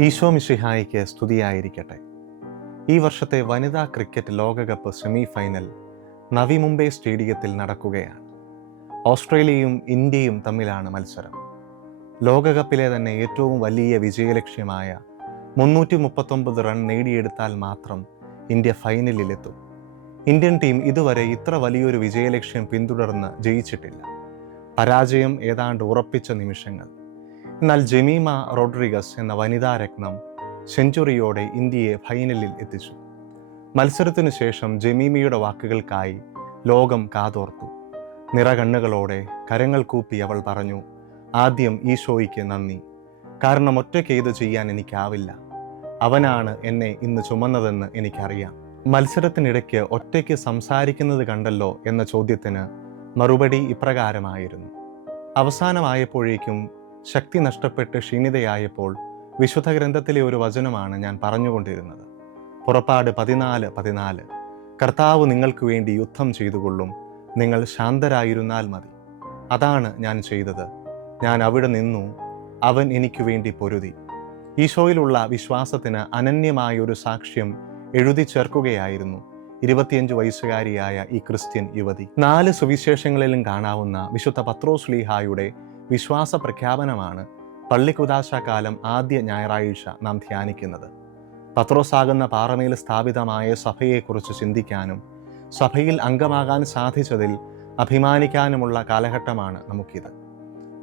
ഈശോ മിഷിഹായിക്ക് സ്തുതിയായിരിക്കട്ടെ. ഈ വർഷത്തെ വനിതാ ക്രിക്കറ്റ് ലോകകപ്പ് സെമി ഫൈനൽ നവി മുംബൈ സ്റ്റേഡിയത്തിൽ നടക്കുകയാണ്. ഓസ്ട്രേലിയയും ഇന്ത്യയും തമ്മിലാണ് മത്സരം. ലോകകപ്പിലെ തന്നെ ഏറ്റവും വലിയ വിജയലക്ഷ്യമായ മുന്നൂറ്റി മുപ്പത്തൊമ്പത് റൺ നേടിയെടുത്താൽ മാത്രം ഇന്ത്യ ഫൈനലിലെത്തും. ഇന്ത്യൻ ടീം ഇതുവരെ ഇത്ര വലിയൊരു വിജയലക്ഷ്യം പിന്തുടർന്ന് ജയിച്ചിട്ടില്ല. പരാജയം ഏതാണ്ട് ഉറപ്പിച്ച നിമിഷങ്ങൾ. എന്നാൽ ജമീമ റോഡ്രിഗസ് എന്ന വനിതാ രത്നം സെഞ്ചുറിയോടെ ഇന്ത്യയെ ഫൈനലിൽ എത്തിച്ചു. മത്സരത്തിനു ശേഷം ജമീമയുടെ വാക്കുകൾക്കായി ലോകം കാതോർത്തു. നിറകണ്ണുകളോടെ കരങ്ങൾ കൂപ്പി അവൾ പറഞ്ഞു ആദ്യം ഈശോയ്ക്ക് നന്ദി. കാരണം ഒറ്റയ്ക്ക് ഇത് ചെയ്യാൻ എനിക്കാവില്ല. അവനാണ് എന്നെ ഇന്ന് ചുമന്നതെന്ന് എനിക്കറിയാം. മത്സരത്തിനിടയ്ക്ക് ഒറ്റയ്ക്ക് സംസാരിക്കുന്നത് കണ്ടല്ലോ എന്ന ചോദ്യത്തിന് മറുപടി ഇപ്രകാരമായിരുന്നു. അവസാനമായപ്പോഴേക്കും ശക്തി നഷ്ടപ്പെട്ട് ക്ഷീണിതയായപ്പോൾ വിശുദ്ധ ഗ്രന്ഥത്തിലെ ഒരു വചനമാണ് ഞാൻ പറഞ്ഞുകൊണ്ടിരുന്നത്. പുറപ്പാട് പതിനാല് പതിനാല്. കർത്താവ് നിങ്ങൾക്ക് വേണ്ടി യുദ്ധം ചെയ്തുകൊള്ളും. നിങ്ങൾ ശാന്തരായിരുന്നാൽ മതി. അതാണ് ഞാൻ ചെയ്തത്. ഞാൻ അവിടെ നിന്നു. അവൻ എനിക്ക് വേണ്ടി പൊരുതി. ഈശോയിലുള്ള വിശ്വാസത്തിന് അനന്യമായ ഒരു സാക്ഷ്യം എഴുതി ചേർക്കുകയായിരുന്നു ഇരുപത്തിയഞ്ച് വയസ്സുകാരിയായ ഈ ക്രിസ്ത്യൻ യുവതി. നാല് സുവിശേഷങ്ങളിലും കാണാവുന്ന വിശുദ്ധ പത്രോസ് ലീഹായുടെ വിശ്വാസ പ്രഖ്യാപനമാണ് പള്ളിക്കുദാശ കാലം ആദ്യ ഞായറാഴ്ച നാം ധ്യാനിക്കുന്നത്. പത്രോസാകുന്ന പാറമയിൽ സ്ഥാപിതമായ സഭയെക്കുറിച്ച് ചിന്തിക്കാനും സഭയിൽ അംഗമാകാൻ സാധിച്ചതിൽ അഭിമാനിക്കാനുമുള്ള കാലഘട്ടമാണ് നമുക്കിത്.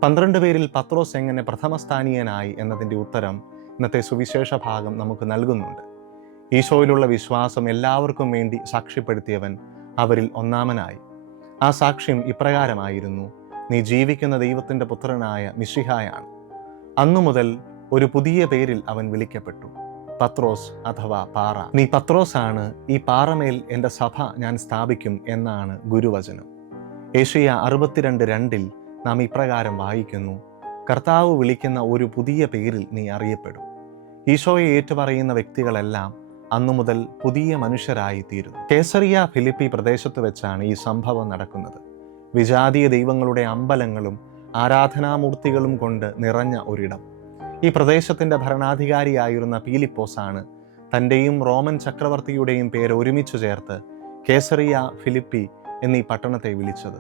പന്ത്രണ്ട് പേരിൽ പത്രോസ് എങ്ങനെ പ്രഥമസ്ഥാനീയനായി എന്നതിന്റെ ഉത്തരം ഇന്നത്തെ സുവിശേഷ ഭാഗം നമുക്ക് നൽകുന്നുണ്ട്. ഈശോയിലുള്ള വിശ്വാസം എല്ലാവർക്കും വേണ്ടി സാക്ഷ്യപ്പെടുത്തിയവൻ അവരിൽ ഒന്നാമനായി. ആ സാക്ഷ്യം ഇപ്രകാരമായിരുന്നു. നീ ജീവിക്കുന്ന ദൈവത്തിന്റെ പുത്രനായ മിഷിഹായാണ് അന്നു മുതൽ ഒരു പുതിയ പേരിൽ അവൻ വിളിക്കപ്പെട്ടു. പത്രോസ് അഥവാ പാറ. നീ പത്രോസ് ആണ് ഈ പാറമേൽ എന്റെ സഭ ഞാൻ സ്ഥാപിക്കും എന്നാണ് ഗുരുവചനം. ഏഷ്യ അറുപത്തിരണ്ട് രണ്ടിൽ നാം ഇപ്രകാരം വായിക്കുന്നു കർത്താവ് വിളിക്കുന്ന ഒരു പുതിയ പേരിൽ നീ അറിയപ്പെടും. ഈശോയെ ഏറ്റുപറയുന്ന വ്യക്തികളെല്ലാം അന്നു മുതൽ പുതിയ മനുഷ്യരായി തീരുന്നു കേസറിയ ഫിലിപ്പി പ്രദേശത്ത് വെച്ചാണ് ഈ സംഭവം നടക്കുന്നത്. വിജാതീയ ദൈവങ്ങളുടെ അമ്പലങ്ങളും ആരാധനാമൂർത്തികളും കൊണ്ട് നിറഞ്ഞ ഒരിടം. ഈ പ്രദേശത്തിന്റെ ഭരണാധികാരിയായിരുന്ന പീലിപ്പോസാണ് തന്റെയും റോമൻ ചക്രവർത്തിയുടെയും പേര് ഒരുമിച്ചു ചേർത്ത് കേസറിയ ഫിലിപ്പി എന്നീ പട്ടണത്തെ വിളിച്ചത്.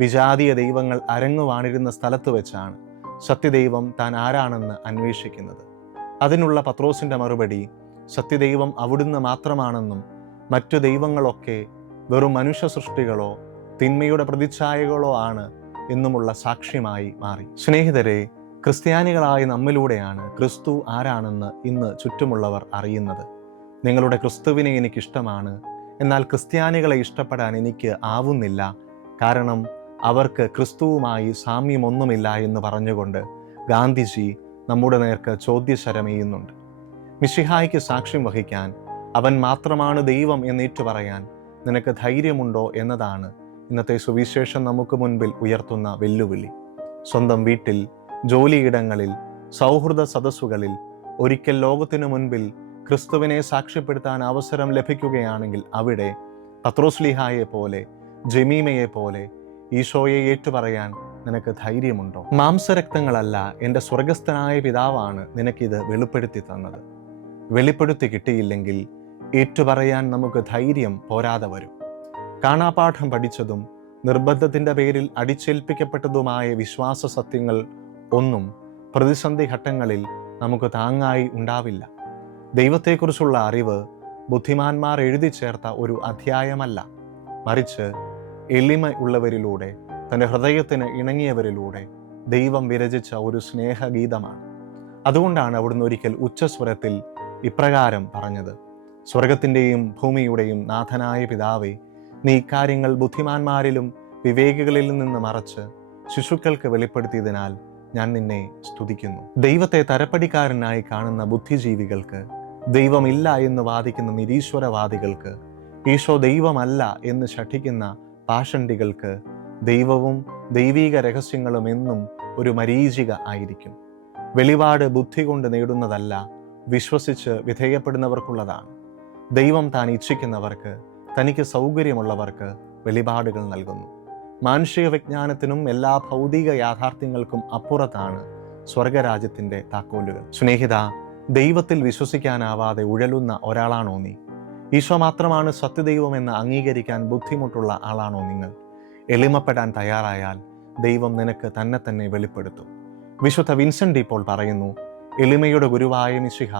വിജാതീയ ദൈവങ്ങൾ അരങ്ങുവാണിരുന്ന സ്ഥലത്ത് വെച്ചാണ് സത്യദൈവം താൻ ആരാണെന്ന് അന്വേഷിക്കുന്നത്. അതിനുള്ള പത്രോസിന്റെ മറുപടി സത്യദൈവം അവിടുന്ന് മാത്രമാണെന്നും മറ്റു ദൈവങ്ങളൊക്കെ വെറും മനുഷ്യ സൃഷ്ടികളോ തിന്മയുടെ പ്രതിച്ഛായകളോ ആണ് എന്നുമുള്ള സാക്ഷ്യമായി മാറി. സ്നേഹിതരെ ക്രിസ്ത്യാനികളായ നമ്മിലൂടെയാണ് ക്രിസ്തു ആരാണെന്ന് ഇന്ന് ചുറ്റുമുള്ളവർ അറിയുന്നത്. നിങ്ങളുടെ ക്രിസ്തുവിനെ എനിക്കിഷ്ടമാണ്. എന്നാൽ ക്രിസ്ത്യാനികളെ ഇഷ്ടപ്പെടാൻ എനിക്ക് ആവുന്നില്ല. കാരണം അവർക്ക് ക്രിസ്തുവുമായി സാമ്യമൊന്നുമില്ല എന്ന് പറഞ്ഞുകൊണ്ട് ഗാന്ധിജി നമ്മുടെ നേർക്ക് ചോദ്യശരമെയ്യുന്നുണ്ട് മിഷിഹായ്ക്ക് സാക്ഷ്യം വഹിക്കാൻ അവൻ മാത്രമാണ് ദൈവം എന്നേറ്റു പറയാൻ നിനക്ക് ധൈര്യമുണ്ടോ എന്നതാണ് ഇന്നത്തെ സുവിശേഷം നമുക്ക് മുൻപിൽ ഉയർത്തുന്ന വെല്ലുവിളി. സ്വന്തം വീട്ടിൽ ജോലിയിടങ്ങളിൽ സൗഹൃദ സദസ്സുകളിൽ ഒരിക്കൽ ലോകത്തിനു മുൻപിൽ ക്രിസ്തുവിനെ സാക്ഷ്യപ്പെടുത്താൻ അവസരം ലഭിക്കുകയാണെങ്കിൽ അവിടെ പത്രോസ്ലിഹായെ പോലെ ജമീമയെ പോലെ ഈശോയെ ഏറ്റുപറയാൻ നിനക്ക് ധൈര്യമുണ്ടോ? മാംസരക്തങ്ങളല്ല എന്റെ സ്വർഗസ്ഥനായ പിതാവാണ് നിനക്കിത് വെളിപ്പെടുത്തി തന്നത്. വെളിപ്പെടുത്തി കിട്ടിയില്ലെങ്കിൽ ഏറ്റുപറയാൻ നമുക്ക് ധൈര്യം പോരാതെ വരും. കാണാപാഠം പഠിച്ചതും നിർബന്ധത്തിന്റെ പേരിൽ അടിച്ചേൽപ്പിക്കപ്പെട്ടതുമായ വിശ്വാസ സത്യങ്ങൾ ഒന്നും പ്രതിസന്ധി ഘട്ടങ്ങളിൽ നമുക്ക് താങ്ങായി ഉണ്ടാവില്ല. ദൈവത്തെക്കുറിച്ചുള്ള അറിവ് ബുദ്ധിമാന്മാർ എഴുതി ചേർത്ത ഒരു അധ്യായമല്ല. മറിച്ച് എളിമ ഉള്ളവരിലൂടെ തന്റെ ഹൃദയത്തിന് ഇണങ്ങിയവരിലൂടെ ദൈവം വിരചിച്ച ഒരു സ്നേഹഗീതമാണ്. അതുകൊണ്ടാണ് അവിടുന്ന് ഒരിക്കൽ ഉച്ചസ്വരത്തിൽ ഇപ്രകാരം പറഞ്ഞത്. സ്വർഗത്തിന്റെയും ഭൂമിയുടെയും നാഥനായ പിതാവേ നീ ഇക്കാര്യങ്ങൾ ബുദ്ധിമാന്മാരിലും വിവേകികളിൽ നിന്ന് മറച്ച് ശിശുക്കൾക്ക് വെളിപ്പെടുത്തിയതിനാൽ ഞാൻ നിന്നെ സ്തുതിക്കുന്നു. ദൈവത്തെ തരപ്പടിക്കാരനായി കാണുന്ന ബുദ്ധിജീവികൾക്ക് ദൈവമില്ല എന്ന് വാദിക്കുന്ന നിരീശ്വരവാദികൾക്ക് ഈശോ ദൈവമല്ല എന്ന് ശഠിക്കുന്ന പാഷണ്ടികൾക്ക് ദൈവവും ദൈവീക രഹസ്യങ്ങളും എന്നും ഒരു മരീചിക ആയിരിക്കും. വെളിപാട് ബുദ്ധി കൊണ്ട് നേടുന്നതല്ല വിശ്വസിച്ച് വിധേയപ്പെടുന്നവർക്കുള്ളതാണ്. ദൈവം താൻ ഇച്ഛിക്കുന്നവർക്ക് തനിക്ക് സൗകര്യമുള്ളവർക്ക് വെളിപാടുകൾ നൽകുന്നു. മാനുഷിക വിജ്ഞാനത്തിനും എല്ലാ ഭൗതിക യാഥാർത്ഥ്യങ്ങൾക്കും അപ്പുറത്താണ് സ്വർഗരാജ്യത്തിന്റെ താക്കോലുകൾ. സ്നേഹിത ദൈവത്തിൽ വിശ്വസിക്കാനാവാതെ ഉഴലുന്ന ഒരാളാണോ നീ? ഈശോ മാത്രമാണ് സത്യദൈവമെന്ന് അംഗീകരിക്കാൻ ബുദ്ധിമുട്ടുള്ള ആളാണോ നിങ്ങൾ? എളിമപ്പെടാൻ തയ്യാറായാൽ ദൈവം നിനക്ക് തന്നെ തന്നെ വെളിപ്പെടുത്തും. വിശുദ്ധ വിൻസെന്റ് ഇപ്പോൾ പറയുന്നു എളിമയുടെ ഗുരുവായ മിശിഹ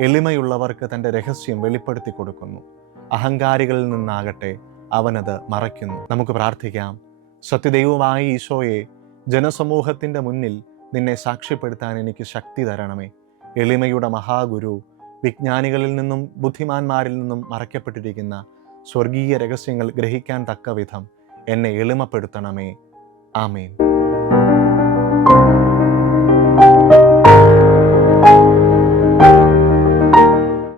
എളിമയുള്ളവർക്ക് തന്റെ രഹസ്യം വെളിപ്പെടുത്തി കൊടുക്കുന്നു. അഹങ്കാരികളിൽ നിന്നാകട്ടെ അവനത് മറയ്ക്കുന്നു. നമുക്ക് പ്രാർത്ഥിക്കാം. സത്യദൈവമായ ഈശോയെ ജനസമൂഹത്തിന്റെ മുന്നിൽ നിന്നെ സാക്ഷ്യപ്പെടുത്താൻ എനിക്ക് ശക്തി തരണമേ. എളിമയുടെ മഹാഗുരു വിജ്ഞാനികളിൽ നിന്നും ബുദ്ധിമാന്മാരിൽ നിന്നും മറയ്ക്കപ്പെട്ടിരിക്കുന്ന സ്വർഗീയ രഹസ്യങ്ങൾ ഗ്രഹിക്കാൻ തക്ക വിധം എന്നെ എളിമപ്പെടുത്തണമേ. ആമേൻ.